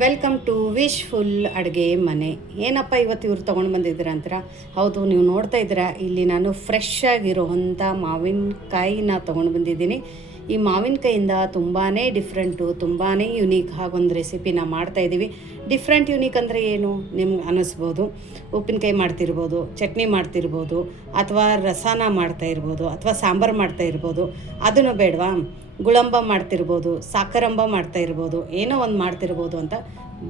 Welcome to wishful ಅಡುಗೆ ಮನೆ. ಏನಪ್ಪ ಇವತ್ತು ಇವ್ರು ತೊಗೊಂಡು ಬಂದಿದ್ದೀರ ಅಂತೀರ? ಹೌದು, ನೀವು ನೋಡ್ತಾ ಇದ್ದೀರಾ, ಇಲ್ಲಿ ನಾನು ಫ್ರೆಶ್ ಆಗಿರೋವಂಥ ಮಾವಿನಕಾಯಿನ ತೊಗೊಂಡು ಬಂದಿದ್ದೀನಿ. ಈ ಮಾವಿನಕಾಯಿಂದ ತುಂಬಾ ಡಿಫ್ರೆಂಟು, ತುಂಬಾ ಯುನೀಕ್ ಆಗಿ ಒಂದು ರೆಸಿಪಿನ ಮಾಡ್ತಾಯಿದ್ದೀವಿ. ಡಿಫ್ರೆಂಟ್ ಯುನೀಕ್ ಅಂದರೆ ಏನು ನಿಮ್ಗೆ ಅನ್ನಿಸ್ಬೋದು. ಉಪ್ಪಿನಕಾಯಿ ಮಾಡ್ತಿರ್ಬೋದು, ಚಟ್ನಿ ಮಾಡ್ತಿರ್ಬೋದು, ಅಥವಾ ರಸಾನ ಮಾಡ್ತಾಯಿರ್ಬೋದು, ಅಥವಾ ಸಾಂಬಾರು ಮಾಡ್ತಾಯಿರ್ಬೋದು. ಅದನ್ನು ಬೇಡವಾ, ಗುಳಂಬ ಮಾಡ್ತಿರ್ಬೋದು, ಸಾಕರಂಬ ಮಾಡ್ತಾಯಿರ್ಬೋದು, ಏನೋ ಒಂದು ಮಾಡ್ತಿರ್ಬೋದು ಅಂತ.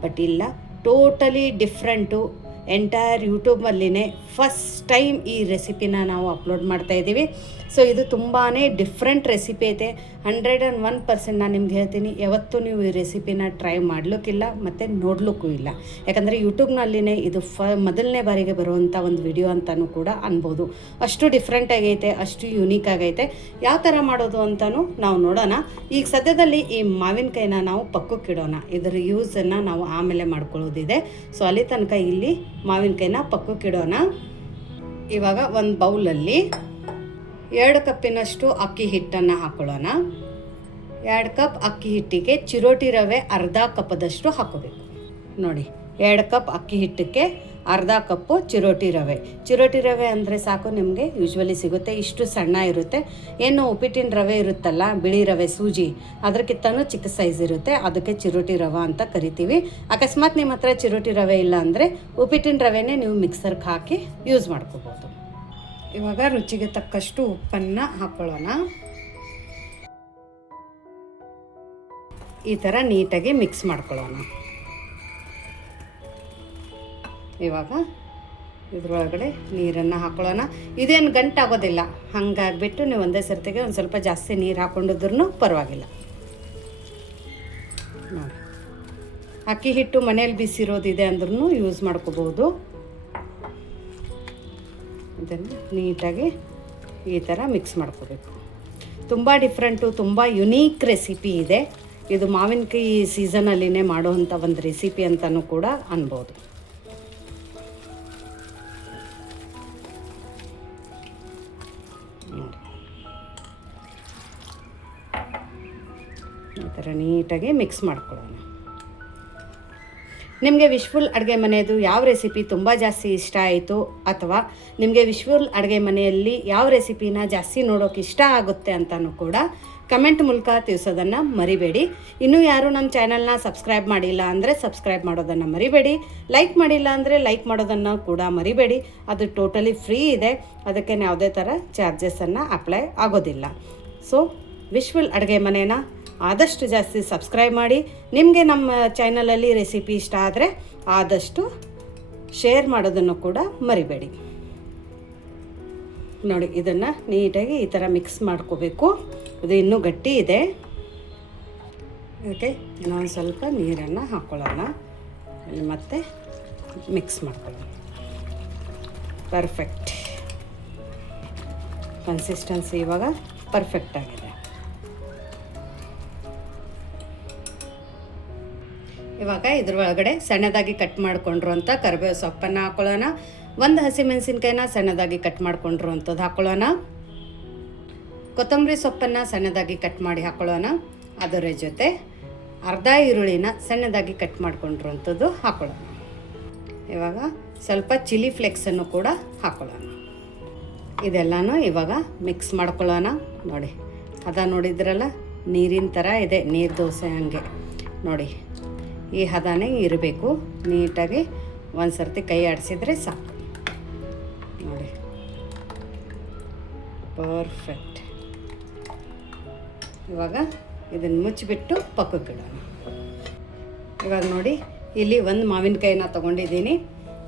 ಬಟ್ ಇಲ್ಲ, ಟೋಟಲಿ ಡಿಫ್ರೆಂಟು. ಎಂಟೈರ್ ಯೂಟ್ಯೂಬಲ್ಲಿನೇ ಫಸ್ಟ್ ಟೈಮ್ ಈ ರೆಸಿಪಿನ ನಾವು ಅಪ್ಲೋಡ್ ಮಾಡ್ತಾಯಿದ್ದೀವಿ. ಸೊ ಇದು ತುಂಬಾ ಡಿಫ್ರೆಂಟ್ ರೆಸಿಪಿ ಐತೆ. 101% ನಾನು ನಿಮ್ಗೆ ಹೇಳ್ತೀನಿ, ಯಾವತ್ತೂ ನೀವು ಈ ರೆಸಿಪಿನ ಟ್ರೈ ಮಾಡಲಿಕ್ಕಿಲ್ಲ ಮತ್ತು ನೋಡಲಿಕ್ಕೂ ಇಲ್ಲ. ಯಾಕಂದರೆ ಯೂಟ್ಯೂಬ್ನಲ್ಲಿನೇ ಇದು ಮೊದಲನೇ ಬಾರಿಗೆ ಬರುವಂಥ ಒಂದು ವಿಡಿಯೋ ಅಂತಲೂ ಕೂಡ ಅನ್ಬೋದು. ಅಷ್ಟು ಡಿಫ್ರೆಂಟ್ ಆಗೈತೆ, ಅಷ್ಟು ಯುನೀಕ್ ಆಗೈತೆ. ಯಾವ ಥರ ಮಾಡೋದು ಅಂತಲೂ ನಾವು ನೋಡೋಣ. ಈಗ ಸದ್ಯದಲ್ಲಿ ಈ ಮಾವಿನಕಾಯಿನ ನಾವು ಪಕ್ಕಕ್ಕಿಡೋಣ. ಇದರ ಯೂಸನ್ನು ನಾವು ಆಮೇಲೆ ಮಾಡ್ಕೊಳ್ಳೋದಿದೆ. ಸೊ ಅಲ್ಲಿ ತನಕ ಇಲ್ಲಿ ಮಾವಿನಕಾಯಿನ ಪಕ್ಕಕ್ಕಿಡೋಣ. ಇವಾಗ ಒಂದು ಬೌಲಲ್ಲಿ 2 ಕಪ್ಪಿನಷ್ಟು ಅಕ್ಕಿ ಹಿಟ್ಟನ್ನು ಹಾಕೊಳ್ಳೋಣ. 2 ಕಪ್ ಅಕ್ಕಿ ಹಿಟ್ಟಿಗೆ ಚಿರೋಟಿ ರವೆ ಅರ್ಧ ಕಪ್ಪದಷ್ಟು ಹಾಕೋಬೇಕು. ನೋಡಿ, 2 ಕಪ್ ಅಕ್ಕಿ ಹಿಟ್ಟಕ್ಕೆ ಅರ್ಧ ಕಪ್ಪು ಚಿರೋಟಿ ರವೆ. ಚಿರೋಟಿ ರವೆ ಅಂದರೆ ಸಾಕು, ನಿಮಗೆ ಯೂಶ್ವಲಿ ಸಿಗುತ್ತೆ. ಇಷ್ಟು ಸಣ್ಣ ಇರುತ್ತೆ. ಏನು ಉಪ್ಪಿಟ್ಟಿನ ರವೆ ಇರುತ್ತಲ್ಲ, ಬಿಳಿ ರವೆ ಸೂಜಿ, ಅದಕ್ಕಿಂತನೂ ಚಿಕ್ಕ ಸೈಜ್ ಇರುತ್ತೆ. ಅದಕ್ಕೆ ಚಿರೋಟಿ ರವೆ ಅಂತ ಕರಿತೀವಿ. ಅಕಸ್ಮಾತ್ ನಿಮ್ಮ ಹತ್ರ ಚಿರೋಟಿ ರವೆ ಇಲ್ಲ ಅಂದರೆ ಉಪ್ಪಿಟ್ಟಿನ ರವೆನೇ ನೀವು ಮಿಕ್ಸರ್ಗೆ ಹಾಕಿ ಯೂಸ್ ಮಾಡ್ಕೋಬೋದು. ಇವಾಗ ರುಚಿಗೆ ತಕ್ಕಷ್ಟು ಉಪ್ಪನ್ನು ಹಾಕ್ಕೊಳ್ಳೋಣ. ಈ ಥರ ನೀಟಾಗಿ ಮಿಕ್ಸ್ ಮಾಡ್ಕೊಳ್ಳೋಣ. ಇವಾಗ ಇದ್ರೊಳಗಡೆ ನೀರನ್ನು ಹಾಕ್ಕೊಳ್ಳೋಣ. ಇದೇನು ಗಂಟಾಗೋದಿಲ್ಲ, ಹಾಗಾಗಿಬಿಟ್ಟು ನೀವು ಒಂದೇ ಸರ್ತಿಗೆ ಒಂದು ಸ್ವಲ್ಪ ಜಾಸ್ತಿ ನೀರು ಹಾಕ್ಕೊಂಡಿದ್ರೂ ಪರವಾಗಿಲ್ಲ. ನೋಡಿ, ಅಕ್ಕಿ ಹಿಟ್ಟು ಮನೇಲಿ ಬಿಸಿರೋದಿದೆ ಅಂದ್ರೂ ಯೂಸ್ ಮಾಡ್ಕೋಬೋದು. ಇದನ್ನು ನೀಟಾಗಿ ಈ ಥರ ಮಿಕ್ಸ್ ಮಾಡ್ಕೋಬೇಕು. ತುಂಬ ಡಿಫ್ರೆಂಟು, ತುಂಬ ಯುನೀಕ್ ರೆಸಿಪಿ ಇದೆ. ಇದು ಮಾವಿನಕಾಯಿ ಸೀಸನಲ್ಲಿನೇ ಮಾಡೋವಂಥ ಒಂದು ರೆಸಿಪಿ ಅಂತಲೂ ಕೂಡ ಅನ್ಬೋದು. ಈ ಥರ ನೀಟಾಗಿ ಮಿಕ್ಸ್ ಮಾಡ್ಕೊಳ್ಳೋಣ. ನಿಮಗೆ ವಿಶ್ಫುಲ್ ಅಡುಗೆ ಮನೆಯದು ಯಾವ ರೆಸಿಪಿ ತುಂಬ ಜಾಸ್ತಿ ಇಷ್ಟ ಆಯಿತು, ಅಥವಾ ನಿಮಗೆ ವಿಶ್ಫುಲ್ ಅಡುಗೆ ಮನೆಯಲ್ಲಿ ಯಾವ ರೆಸಿಪಿನ ಜಾಸ್ತಿ ನೋಡೋಕೆ ಇಷ್ಟ ಆಗುತ್ತೆ ಅಂತಲೂ ಕೂಡ ಕಮೆಂಟ್ ಮೂಲಕ ತಿಳಿಸೋದನ್ನು ಮರಿಬೇಡಿ. ಇನ್ನೂ ಯಾರು ನಮ್ಮ ಚಾನಲ್ನ ಸಬ್ಸ್ಕ್ರೈಬ್ ಮಾಡಿಲ್ಲ ಅಂದರೆ ಸಬ್ಸ್ಕ್ರೈಬ್ ಮಾಡೋದನ್ನು ಮರಿಬೇಡಿ. ಲೈಕ್ ಮಾಡಿಲ್ಲ ಅಂದರೆ ಲೈಕ್ ಮಾಡೋದನ್ನು ಕೂಡ ಮರಿಬೇಡಿ. ಅದು ಟೋಟಲಿ ಫ್ರೀ ಇದೆ, ಅದಕ್ಕೆ ಯಾವುದೇ ಥರ ಚಾರ್ಜಸನ್ನು ಅಪ್ಲೈ ಆಗೋದಿಲ್ಲ. ಸೊ ವಿಶ್ಫುಲ್ ಅಡುಗೆ ಮನೆನ ಆದಷ್ಟು ಜಾಸ್ತಿ ಸಬ್ಸ್ಕ್ರೈಬ್ ಮಾಡಿ. ನಿಮಗೆ ನಮ್ಮ ಚಾನಲಲ್ಲಿ ರೆಸಿಪಿ ಇಷ್ಟ ಆದರೆ ಆದಷ್ಟು ಶೇರ್ ಮಾಡೋದನ್ನು ಕೂಡ ಮರಿಬೇಡಿ. ನೋಡಿ, ಇದನ್ನು ನೀಟಾಗಿ ಈ ಥರ ಮಿಕ್ಸ್ ಮಾಡ್ಕೋಬೇಕು. ಇದು ಇನ್ನೂ ಗಟ್ಟಿ ಇದೆ. ಓಕೆ, ಇನ್ನೊಂದು ಸ್ವಲ್ಪ ನೀರನ್ನು ಹಾಕ್ಕೊಳ್ಳೋಣ. ಇಲ್ಲಿ ಮತ್ತೆ ಮಿಕ್ಸ್ ಮಾಡ್ಕೊಳ್ಳೋಣ. ಪರ್ಫೆಕ್ಟ್ ಕನ್ಸಿಸ್ಟೆನ್ಸಿ ಇವಾಗ ಪರ್ಫೆಕ್ಟ್ ಆಗಿದೆ. ಇವಾಗ ಇದ್ರೊಳಗಡೆ ಸಣ್ಣದಾಗಿ ಕಟ್ ಮಾಡ್ಕೊಂಡಿರುವಂಥ ಕರಿಬೇವು ಸೊಪ್ಪನ್ನು ಹಾಕ್ಕೊಳ್ಳೋಣ. 1 ಹಸಿಮೆಣಸಿನ್ಕಾಯಿನ ಸಣ್ಣದಾಗಿ ಕಟ್ ಮಾಡ್ಕೊಂಡಿರುವಂಥದ್ದು ಹಾಕ್ಕೊಳ್ಳೋಣ. ಕೊತ್ತಂಬರಿ ಸೊಪ್ಪನ್ನು ಸಣ್ಣದಾಗಿ ಕಟ್ ಮಾಡಿ ಹಾಕ್ಕೊಳ್ಳೋಣ. ಅದರ ಜೊತೆ ಅರ್ಧ ಈರುಳ್ಳಿನ ಸಣ್ಣದಾಗಿ ಕಟ್ ಮಾಡ್ಕೊಂಡಿರುವಂಥದ್ದು ಹಾಕ್ಕೊಳ್ಳೋಣ. ಇವಾಗ ಸ್ವಲ್ಪ ಚಿಲ್ಲಿ ಫ್ಲೇಕ್ಸನ್ನು ಕೂಡ ಹಾಕ್ಕೊಳ್ಳೋಣ. ಇದೆಲ್ಲನೂ ಇವಾಗ ಮಿಕ್ಸ್ ಮಾಡ್ಕೊಳ್ಳೋಣ. ನೋಡಿ, ಹದ ನೋಡಿದ್ರಲ್ಲ, ನೀರಿನ ಥರ ಇದೆ, ನೀರು ದೋಸೆ ಹಂಗೆ. ನೋಡಿ, ಈ ಹದನೇ ಇರಬೇಕು. ನೀಟಾಗಿ ಒಂದು ಸರ್ತಿ ಕೈ ಆಡಿಸಿದ್ರೆ ಸಾಕು. ನೋಡಿ, ಪರ್ಫೆಕ್ಟ್. ಇವಾಗ ಇದನ್ನು ಮುಚ್ಚಿಬಿಟ್ಟು ಪಕ್ಕಕ್ಕಿಡೋಣ. ಇವಾಗ ನೋಡಿ, ಇಲ್ಲಿ ಒಂದು ಮಾವಿನಕಾಯಿನ ತೊಗೊಂಡಿದ್ದೀನಿ.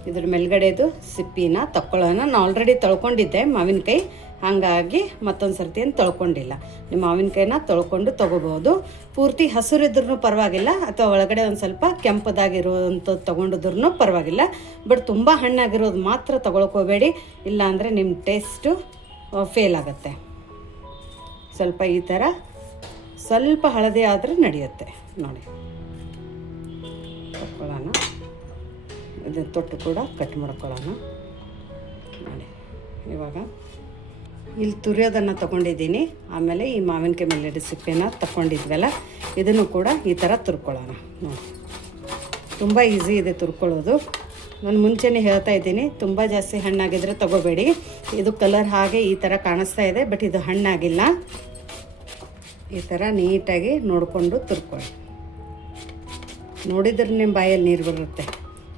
ಇದ್ರ ಮೇಲ್ಗಡೆದು ಸಿಪ್ಪಿನ ತಗೊಳ್ಳೋಣ. ನಾನು ಆಲ್ರೆಡಿ ತೊಳ್ಕೊಂಡಿದ್ದೆ ಮಾವಿನಕಾಯಿ, ಹಾಗಾಗಿ ಮತ್ತೊಂದು ಸರ್ತಿ ಏನು ತೊಳ್ಕೊಂಡಿಲ್ಲ. ನಿಮ್ಮ ಮಾವಿನಕಾಯಿನ ತೊಳ್ಕೊಂಡು ತೊಗೋಬೋದು. ಪೂರ್ತಿ ಹಸಿರಿದ್ರೂ ಪರವಾಗಿಲ್ಲ, ಅಥವಾ ಒಳಗಡೆ ಒಂದು ಸ್ವಲ್ಪ ಕೆಂಪದಾಗಿರೋವಂಥದ್ದು ತೊಗೊಂಡಿದ್ರೂ ಪರವಾಗಿಲ್ಲ. ಬಟ್ ತುಂಬ ಹಣ್ಣಾಗಿರೋದು ಮಾತ್ರ ತೊಗೊಳ್ಕೋಬೇಡಿ, ಇಲ್ಲಾಂದರೆ ನಿಮ್ಮ ಟೇಸ್ಟು ಫೇಲ್ ಆಗುತ್ತೆ. ಸ್ವಲ್ಪ ಈ ಥರ ಸ್ವಲ್ಪ ಹಳದಿ ಆದರೆ ನಡೆಯುತ್ತೆ. ನೋಡಿ, ತಗೊಳ್ಳೋಣ. ಇದನ್ನು ತೊಟ್ಟು ಕೂಡ ಕಟ್ ಮಾಡ್ಕೊಳ್ಳೋಣ. ನೋಡಿ, ಇವಾಗ ಇಲ್ಲಿ ತುರಿಯೋದನ್ನು ತೊಗೊಂಡಿದ್ದೀನಿ. ಆಮೇಲೆ ಈ ಮಾವಿನಕಾಯಿ ಮೇಲೆ ಸಿಪ್ಪೆನ ತಗೊಂಡಿದ್ವಲ್ಲ, ಇದನ್ನು ಕೂಡ ಈ ಥರ ತುರ್ಕೊಳ್ಳೋಣ. ನೋಡಿ, ತುಂಬ ಈಸಿ ಇದೆ ತುರ್ಕೊಳ್ಳೋದು. ನಾನು ಮುಂಚೆನೇ ಹೇಳ್ತಾ ಇದ್ದೀನಿ, ತುಂಬ ಜಾಸ್ತಿ ಹಣ್ಣಾಗಿದ್ದರೆ ತೊಗೋಬೇಡಿ. ಇದು ಕಲರ್ ಹಾಗೆ ಈ ಥರ ಕಾಣಿಸ್ತಾ ಇದೆ, ಬಟ್ ಇದು ಹಣ್ಣಾಗಿಲ್ಲ. ಈ ಥರ ನೀಟಾಗಿ ನೋಡಿಕೊಂಡು ತುರ್ಕೊಳ್ಳಿ. ನೋಡಿದ್ರೆ ನಿಮ್ಮ ಬಾಯಲ್ಲಿ ನೀರು ಬರುತ್ತೆ,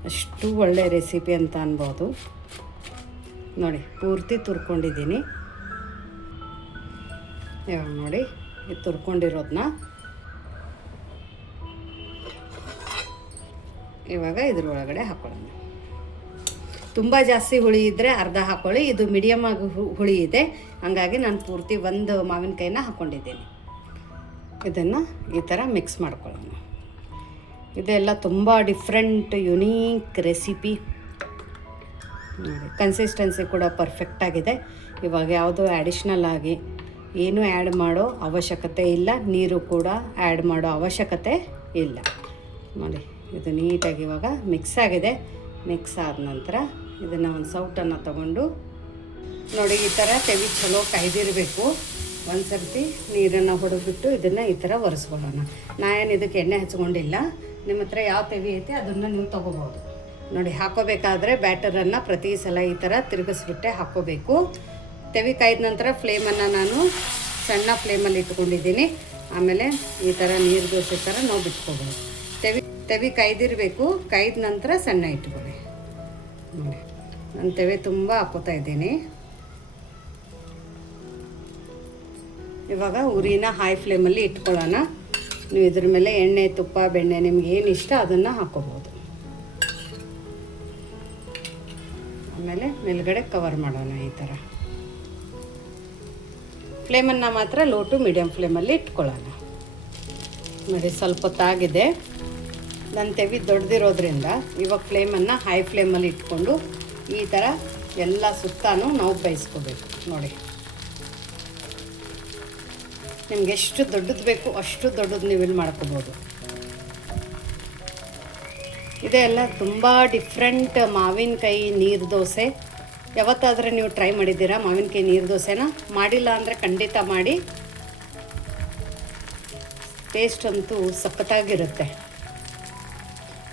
ಅಷ್ಟು ಒಳ್ಳೆ ರೆಸಿಪಿ ಅಂತ ಅನ್ಬೋದು. ನೋಡಿ ಪೂರ್ತಿ ತುರ್ಕೊಂಡಿದ್ದೀನಿ. ಇವಾಗ ನೋಡಿ ಇದು ತುರ್ಕೊಂಡಿರೋದನ್ನ ಇವಾಗ ಇದ್ರ ಒಳಗಡೆ ಹಾಕೊಳ್ಳೋಣ. ತುಂಬ ಜಾಸ್ತಿ ಹುಳಿ ಇದ್ದರೆ ಅರ್ಧ ಹಾಕ್ಕೊಳ್ಳಿ. ಇದು ಮೀಡಿಯಮ್ ಆಗಿ ಹುಳಿ ಇದೆ, ಹಾಗಾಗಿ ನಾನು ಪೂರ್ತಿ ಒಂದು ಮಾವಿನಕಾಯಿನ ಹಾಕ್ಕೊಂಡಿದ್ದೀನಿ. ಇದನ್ನು ಈ ಥರ ಮಿಕ್ಸ್ ಮಾಡ್ಕೊಳ್ಳೋಣ. ಇದೆಲ್ಲ ತುಂಬ ಡಿಫ್ರೆಂಟ್ ಯುನೀಕ್ ರೆಸಿಪಿ. ನೋಡಿ ಕನ್ಸಿಸ್ಟೆನ್ಸಿ ಕೂಡ ಪರ್ಫೆಕ್ಟಾಗಿದೆ. ಇವಾಗ ಯಾವುದೋ ಅಡಿಷ್ನಲ್ ಆಗಿ ಏನೂ ಆ್ಯಡ್ ಮಾಡೋ ಅವಶ್ಯಕತೆ ಇಲ್ಲ, ನೀರು ಕೂಡ ಆ್ಯಡ್ ಮಾಡೋ ಅವಶ್ಯಕತೆ ಇಲ್ಲ. ನೋಡಿ ಇದು ನೀಟಾಗಿ ಇವಾಗ ಮಿಕ್ಸ್ ಆಗಿದೆ. ಮಿಕ್ಸ್ ಆದ ನಂತರ ಇದನ್ನು ಒಂದು ಸೌಟನ್ನು ತಗೊಂಡು ನೋಡಿ ಈ ಥರ ತೆವಿ ಚಲೋ ಕಾಯ್ದಿರಬೇಕು. ಒಂದು ಸರ್ತಿ ನೀರನ್ನು ಹೊಡೆದ್ಬಿಟ್ಟು ಇದನ್ನು ಈ ಥರ ಒರೆಸ್ಕೊಳ್ಳೋಣ. ನಾನು ಇದಕ್ಕೆ ಎಣ್ಣೆ ಹಚ್ಕೊಂಡಿಲ್ಲ, ನಿಮ್ಮ ಹತ್ರ ಯಾವ ತೆವಿ ಐತೆ ಅದನ್ನು ನೀವು ತೊಗೋಬೋದು. ನೋಡಿ ಹಾಕೋಬೇಕಾದ್ರೆ ಬ್ಯಾಟರನ್ನು ಪ್ರತಿ ಸಲ ಈ ಥರ ತಿರುಗಿಸ್ಬಿಟ್ಟೆ ಹಾಕ್ಕೋಬೇಕು. ತೆವಿ ಕಾಯ್ದ ನಂತರ ಫ್ಲೇಮನ್ನು ನಾನು ಸಣ್ಣ ಫ್ಲೇಮಲ್ಲಿ ಇಟ್ಕೊಂಡಿದ್ದೀನಿ. ಆಮೇಲೆ ಈ ಥರ ನೀರು ದೋಸೆ ಥರ ನಾವು ಬಿಟ್ಕೋಬೋದು. ತೆವಿ ಕಾಯ್ದಿರಬೇಕು, ಕಾಯ್ದ ನಂತರ ಸಣ್ಣ ಇಟ್ಕೊಳ್ಳಿ. ನೋಡಿ ನಾನು ತೆವೆ ತುಂಬ ಹಾಕೋತಾ ಇದ್ದೀನಿ. ಇವಾಗ ಉರಿನ ಹೈ ಫ್ಲೇಮಲ್ಲಿ ಇಟ್ಕೊಳ್ಳೋಣ. ನೀವು ಇದ್ರ ಮೇಲೆ ಎಣ್ಣೆ, ತುಪ್ಪ, ಬೆಣ್ಣೆ ನಿಮ್ಗೆ ಏನು ಇಷ್ಟ ಅದನ್ನು ಹಾಕೋಬೋದು. ಆಮೇಲೆ ಮೇಲ್ಗಡೆ ಕವರ್ ಮಾಡೋಣ. ಈ ಥರ ಫ್ಲೇಮನ್ನು ಮಾತ್ರ ಲೋ ಟು ಮೀಡಿಯಮ್ ಫ್ಲೇಮಲ್ಲಿ ಇಟ್ಕೊಳ್ಳೋಣ. ನೋಡಿ ಸ್ವಲ್ಪ ಹೊತ್ತಾಗಿದೆ. ನನ್ನ ತೆವಿ ದೊಡ್ಡದಿರೋದ್ರಿಂದ ಇವಾಗ ಫ್ಲೇಮನ್ನು ಹೈ ಫ್ಲೇಮಲ್ಲಿ ಇಟ್ಕೊಂಡು ಈ ಥರ ಎಲ್ಲ ಸುತ್ತಾನು ನಾವು ಬೇಯಿಸ್ಕೋಬೇಕು. ನೋಡಿ ನಿಮ್ಗೆ ಎಷ್ಟು ದೊಡ್ಡದು ಬೇಕು ಅಷ್ಟು ದೊಡ್ಡದು ನೀವು ಇಲ್ಲಿ ಮಾಡ್ಕೋಬೋದು. ಇದೆಲ್ಲ ತುಂಬ ಡಿಫ್ರೆಂಟ್ ಮಾವಿನಕಾಯಿ ನೀರು ದೋಸೆ. ಯಾವತ್ತಾದರೆ ನೀವು ಟ್ರೈ ಮಾಡಿದ್ದೀರಾ ಮಾವಿನಕಾಯಿ ನೀರು ದೋಸೆನ? ಮಾಡಿಲ್ಲ ಅಂದರೆ ಖಂಡಿತ ಮಾಡಿ. ಟೇಸ್ಟ್ ಅಂತೂ ಸಖತ್ತಾಗಿರುತ್ತೆ.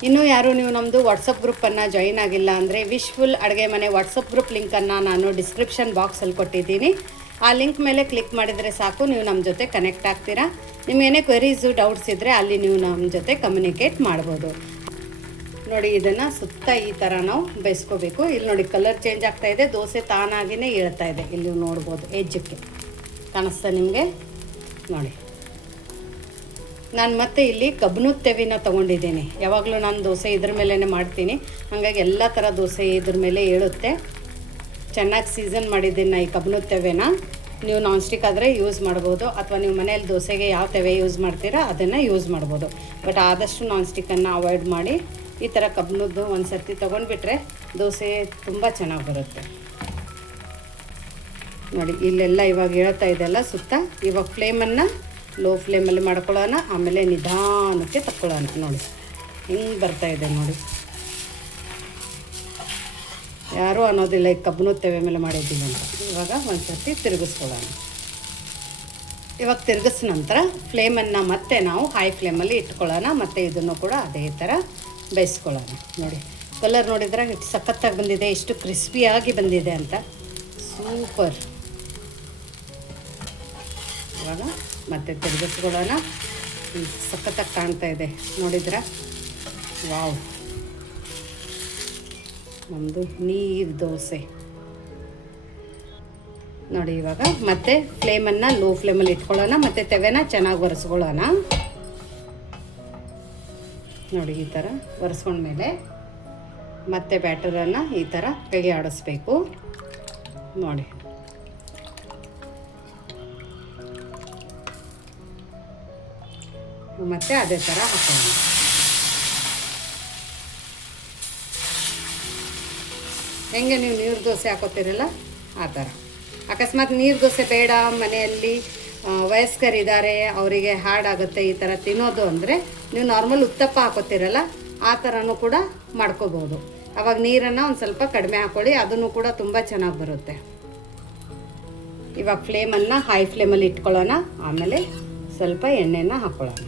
ಇನ್ನೂ ಯಾರು ನೀವು ನಮ್ಮದು ವಾಟ್ಸಪ್ ಗ್ರೂಪನ್ನು ಜಾಯಿನ್ ಆಗಿಲ್ಲ ಅಂದರೆ ವಿಶ್ಫುಲ್ ಅಡುಗೆ ಮನೆ ವಾಟ್ಸಪ್ ಗ್ರೂಪ್ ಲಿಂಕನ್ನು ನಾನು ಡಿಸ್ಕ್ರಿಪ್ಷನ್ ಬಾಕ್ಸಲ್ಲಿ ಕೊಟ್ಟಿದ್ದೀನಿ. ಆ ಲಿಂಕ್ ಮೇಲೆ ಕ್ಲಿಕ್ ಮಾಡಿದರೆ ಸಾಕು, ನೀವು ನಮ್ಮ ಜೊತೆ ಕನೆಕ್ಟ್ ಆಗ್ತೀರಾ. ನಿಮಗೇನೇ ಕ್ವೆರೀಸು, ಡೌಟ್ಸ್ ಇದ್ದರೆ ಅಲ್ಲಿ ನೀವು ನಮ್ಮ ಜೊತೆ ಕಮ್ಯುನಿಕೇಟ್ ಮಾಡ್ಬೋದು. ನೋಡಿ ಇದನ್ನು ಸುತ್ತ ಈ ಥರ ನಾವು ಬೇಯಿಸ್ಕೋಬೇಕು. ಇಲ್ಲಿ ನೋಡಿ ಕಲರ್ ಚೇಂಜ್ ಆಗ್ತಾಯಿದೆ, ದೋಸೆ ತಾನಾಗಿಯೇ ಏಳ್ತಾ ಇದೆ. ಇಲ್ಲಿ ನೋಡ್ಬೋದು ಎಜ್ಜಕ್ಕೆ ಕಾಣಿಸ್ತಾ ನಿಮಗೆ. ನೋಡಿ ನಾನು ಮತ್ತೆ ಇಲ್ಲಿ ಕಬ್ಬಿಣದ ತೆವಿನ ತೊಗೊಂಡಿದ್ದೀನಿ. ಯಾವಾಗಲೂ ನಾನು ದೋಸೆ ಇದ್ರ ಮೇಲೇ ಮಾಡ್ತೀನಿ, ಹಾಗಾಗಿ ಎಲ್ಲ ಥರ ದೋಸೆ ಇದ್ರ ಮೇಲೆ ಏಳುತ್ತೆ. ಚೆನ್ನಾಗಿ ಸೀಸನ್ ಮಾಡಿದ್ದೀನಿ ನಾನು ಈ ಕಬ್ಬಿಣದ ತೆವೆನ. ನೀವು ನಾನ್ ಸ್ಟಿಕ್ ಆದರೆ ಯೂಸ್ ಮಾಡ್ಬೋದು, ಅಥವಾ ನೀವು ಮನೇಲಿ ದೋಸೆಗೆ ಯಾವ ತೆವೆ ಯೂಸ್ ಮಾಡ್ತೀರಾ ಅದನ್ನು ಯೂಸ್ ಮಾಡ್ಬೋದು. ಬಟ್ ಆದಷ್ಟು ನಾನ್ ಸ್ಟಿಕ್ಕನ್ನು ಅವಾಯ್ಡ್ ಮಾಡಿ ಈ ಥರ ಕಬ್ಬಿಣದ್ದು ಒಂದು ಸರ್ತಿ ತೊಗೊಂಡ್ಬಿಟ್ರೆ ದೋಸೆ ತುಂಬ ಚೆನ್ನಾಗಿ ಬರುತ್ತೆ. ನೋಡಿ ಇಲ್ಲೆಲ್ಲ ಇವಾಗ ಹೇಳ್ತಾ ಇದೆಲ್ಲ ಸುತ್ತ. ಇವಾಗ ಫ್ಲೇಮನ್ನು ಲೋ ಫ್ಲೇಮಲ್ಲಿ ಮಾಡ್ಕೊಳ್ಳೋಣ, ಆಮೇಲೆ ನಿಧಾನಕ್ಕೆ ತಕ್ಕೊಳ್ಳೋಣ. ನೋಡಿ ಹಿಂಗೆ ಬರ್ತಾಯಿದೆ ನೋಡಿ. ಯಾರೂ ಅನ್ನೋದಿಲ್ಲ ಈ ಕಬ್ಬಿಣದ ತೆವೆ ಮೇಲೆ ಮಾಡಿದ್ದೀವಿ ಅಂತ. ಇವಾಗ ಒಂದು ಸರ್ತಿ ತಿರುಗಿಸ್ಕೊಳ್ಳೋಣ. ಇವಾಗ ತಿರುಗಿದ ನಂತರ ಫ್ಲೇಮನ್ನು ಮತ್ತೆ ನಾವು ಹೈ ಫ್ಲೇಮಲ್ಲಿ ಇಟ್ಕೊಳ್ಳೋಣ. ಮತ್ತು ಇದನ್ನು ಕೂಡ ಅದೇ ಥರ ಬೇಯಿಸ್ಕೊಳ್ಳೋಣ. ನೋಡಿ ಕಲರ್ ನೋಡಿದ್ರೆ ಎಷ್ಟು ಸಖತ್ತಾಗಿ ಬಂದಿದೆ, ಎಷ್ಟು ಕ್ರಿಸ್ಪಿಯಾಗಿ ಬಂದಿದೆ ಅಂತ. ಸೂಪರ್. ಇವಾಗ ಮತ್ತೆ ತಿರುಗಿಸ್ಕೊಳ್ಳೋಣ. ಸಖತ್ತಾಗಿ ಕಾಣ್ತಾ ಇದೆ ನೋಡಿದ್ರೆ. ವಾವ್, ನಮ್ಮದು ನೀರು ದೋಸೆ ನೋಡಿ. ಇವಾಗ ಮತ್ತೆ ಫ್ಲೇಮನ್ನು ಲೋ ಫ್ಲೇಮಲ್ಲಿ ಇಟ್ಕೊಳ್ಳೋಣ, ಮತ್ತು ತೆವೆನ ಚೆನ್ನಾಗಿ ಒರೆಸ್ಕೊಳ್ಳೋಣ. ನೋಡಿ ಈ ಥರ ಒರೆಸ್ಕೊಂಡ್ಮೇಲೆ ಮತ್ತೆ ಬ್ಯಾಟರನ್ನು ಈ ಥರ ಕೈಗೆ ಆಡಿಸ್ಬೇಕು. ನೋಡಿ ಮತ್ತೆ ಅದೇ ಥರ ಹಾಕೋಣ. ಹೆಂಗೆ ನೀವು ನೀರು ದೋಸೆ ಹಾಕೋತೀರಲ್ಲ ಆ ಥರ. ಅಕಸ್ಮಾತ್ ನೀರು ದೋಸೆ ಬೇಡ, ಮನೆಯಲ್ಲಿ ವಯಸ್ಕರಿದ್ದಾರೆ, ಅವರಿಗೆ ಹಾರ್ಡಾಗುತ್ತೆ ಈ ಥರ ತಿನ್ನೋದು ಅಂದರೆ ನೀವು ನಾರ್ಮಲ್ ಉತ್ತಪ್ಪ ಹಾಕೋತೀರಲ್ಲ ಆ ಥರನೂ ಕೂಡ ಮಾಡ್ಕೋಬೋದು. ಆವಾಗ ನೀರನ್ನು ಒಂದು ಸ್ವಲ್ಪ ಕಡಿಮೆ ಹಾಕ್ಕೊಳ್ಳಿ, ಅದನ್ನು ಕೂಡ ತುಂಬ ಚೆನ್ನಾಗಿ ಬರುತ್ತೆ. ಇವಾಗ ಫ್ಲೇಮನ್ನು ಹೈ ಫ್ಲೇಮಲ್ಲಿ ಇಟ್ಕೊಳ್ಳೋಣ, ಆಮೇಲೆ ಸ್ವಲ್ಪ ಎಣ್ಣೆನ ಹಾಕ್ಕೊಳ್ಳೋಣ.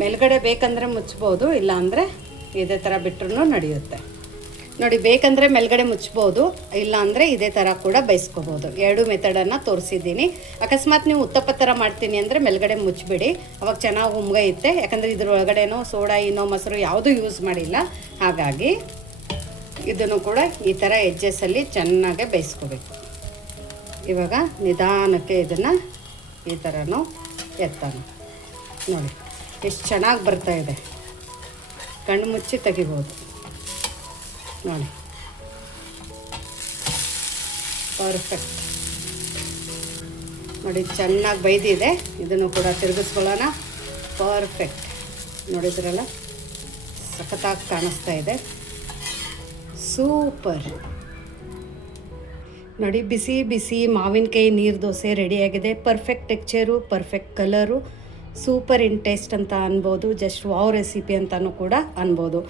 ಮೇಲ್ಗಡೆ ಬೇಕಂದರೆ ಮುಚ್ಬೋದು, ಇಲ್ಲಾಂದರೆ ಇದೇ ಥರ ಬಿಟ್ಟರು ನಡೆಯುತ್ತೆ. ನೋಡಿ, ಬೇಕಂದರೆ ಮೇಲ್ಗಡೆ ಮುಚ್ಬೋದು, ಇಲ್ಲಾಂದರೆ ಇದೇ ಥರ ಕೂಡ ಬೇಯಿಸ್ಕೋಬೋದು. ಎರಡು ಮೆಥಡನ್ನು ತೋರಿಸಿದ್ದೀನಿ. ಅಕಸ್ಮಾತ್ ನೀವು ಉತ್ತಪ್ಪ ಥರ ಮಾಡ್ತೀನಿ ಅಂದರೆ ಮೇಲ್ಗಡೆ ಮುಚ್ಚಿಬಿಡಿ, ಅವಾಗ ಚೆನ್ನಾಗಿ ಉಮ್ಗೈತೆ. ಯಾಕಂದರೆ ಇದ್ರೊಳಗಡೆನೋ ಸೋಡಾ ಏನೋ ಮೊಸರು ಯಾವುದೂ ಯೂಸ್ ಮಾಡಿಲ್ಲ. ಹಾಗಾಗಿ ಇದನ್ನು ಕೂಡ ಈ ಥರ ಎಡ್ಜಸ್ಸಲ್ಲಿ ಚೆನ್ನಾಗೆ ಬೇಯಿಸ್ಕೋಬೇಕು. ಇವಾಗ ನಿಧಾನಕ್ಕೆ ಇದನ್ನು ಈ ಥರನೂ ಎತ್ತಾನ. ನೋಡಿ ಎಷ್ಟು ಚೆನ್ನಾಗಿ ಬರ್ತಾಯಿದೆ. ಕಣ್ಣು ಮುಚ್ಚಿ ತೆಗಿಬೋದು ನೋಡಿ. ಪರ್ಫೆಕ್ಟ್ ನೋಡಿ, ಚೆನ್ನಾಗಿ ಬೈದಿದೆ. ಇದನ್ನು ಕೂಡ ತಿರುಗಿಸ್ಕೊಳ್ಳೋಣ. ಪರ್ಫೆಕ್ಟ್ ನೋಡಿದ್ರಲ್ಲ, ಸಖತ್ತಾಗಿ ಕಾಣಿಸ್ತಾ ಇದೆ. ಸೂಪರ್ ನೋಡಿ, ಬಿಸಿ ಬಿಸಿ ಮಾವಿನಕಾಯಿ ನೀರು ದೋಸೆ ರೆಡಿಯಾಗಿದೆ. Perfect texture, perfect colour, super in taste ಅಂತ ಅನ್ಬೋದು. ಜಸ್ಟ್ ವಾವ್ ರೆಸಿಪಿ ಅಂತಲೂ ಕೂಡ ಅನ್ಬೋದು.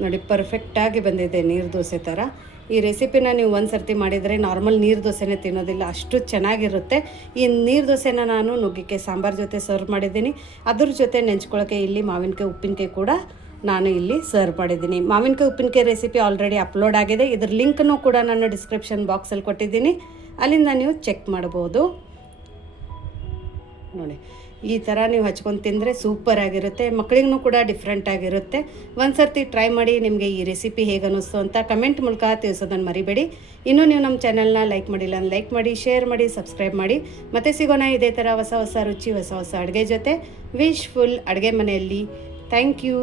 ನೋಡಿ, ಪರ್ಫೆಕ್ಟಾಗಿ ಬಂದಿದೆ ನೀರು ದೋಸೆ ಥರ. ಈ ರೆಸಿಪಿನ ನೀವು ಒಂದು ಸರ್ತಿ ಮಾಡಿದರೆ ನಾರ್ಮಲ್ ನೀರು ದೋಸೆನೇ ತಿನ್ನೋದಿಲ್ಲ, ಅಷ್ಟು ಚೆನ್ನಾಗಿರುತ್ತೆ. ಈ ನೀರು ದೋಸೆನ ನಾನು ನುಗ್ಗಿಕಾಯಿ ಸಾಂಬಾರು ಜೊತೆ ಸರ್ವ್ ಮಾಡಿದ್ದೀನಿ. ಅದ್ರ ಜೊತೆ ನೆಂಚ್ಕೊಳ್ಳೋಕ್ಕೆ ಇಲ್ಲಿ ಮಾವಿನಕಾಯಿ ಉಪ್ಪಿನಕಾಯಿ ಕೂಡ ನಾನು ಇಲ್ಲಿ ಸರ್ವ್ ಮಾಡಿದ್ದೀನಿ. ಮಾವಿನಕಾಯಿ ಉಪ್ಪಿನಕಾಯಿ ರೆಸಿಪಿ ಆಲ್ರೆಡಿ ಅಪ್ಲೋಡ್ ಆಗಿದೆ. ಇದ್ರ ಲಿಂಕ್ನೂ ಕೂಡ ನಾನು ಡಿಸ್ಕ್ರಿಪ್ಷನ್ ಬಾಕ್ಸಲ್ಲಿ ಕೊಟ್ಟಿದ್ದೀನಿ, ಅಲ್ಲಿಂದ ನೀವು ಚೆಕ್ ಮಾಡ್ಬೋದು. ನೋಡಿ, ಈ ಥರ ನೀವು ಹಚ್ಕೊಂಡು ತಿಂದರೆ ಸೂಪರಾಗಿರುತ್ತೆ. ಮಕ್ಕಳಿಗೂ ಕೂಡ ಡಿಫ್ರೆಂಟಾಗಿರುತ್ತೆ. ಒಂದು ಸರ್ತಿ ಟ್ರೈ ಮಾಡಿ. ನಿಮಗೆ ಈ ರೆಸಿಪಿ ಹೇಗೆ ಅನ್ನಿಸ್ತು ಅಂತ ಕಮೆಂಟ್ ಮೂಲಕ ತಿಳಿಸೋದನ್ನು ಮರಿಬೇಡಿ. ಇನ್ನೂ ನೀವು ನಮ್ಮ ಚಾನಲ್ನ ಲೈಕ್ ಮಾಡಿಲ್ಲ ಅಂದ್ರೆ ಲೈಕ್ ಮಾಡಿ, ಶೇರ್ ಮಾಡಿ, ಸಬ್ಸ್ಕ್ರೈಬ್ ಮಾಡಿ. ಮತ್ತೆ ಸಿಗೋಣ ಇದೇ ಥರ ಹೊಸ ಹೊಸ ರುಚಿ, ಹೊಸ ಹೊಸ ಅಡುಗೆ ಜೊತೆ ವಿಶ್ಫುಲ್ ಅಡುಗೆ ಮನೆಯಲ್ಲಿ. Thank you.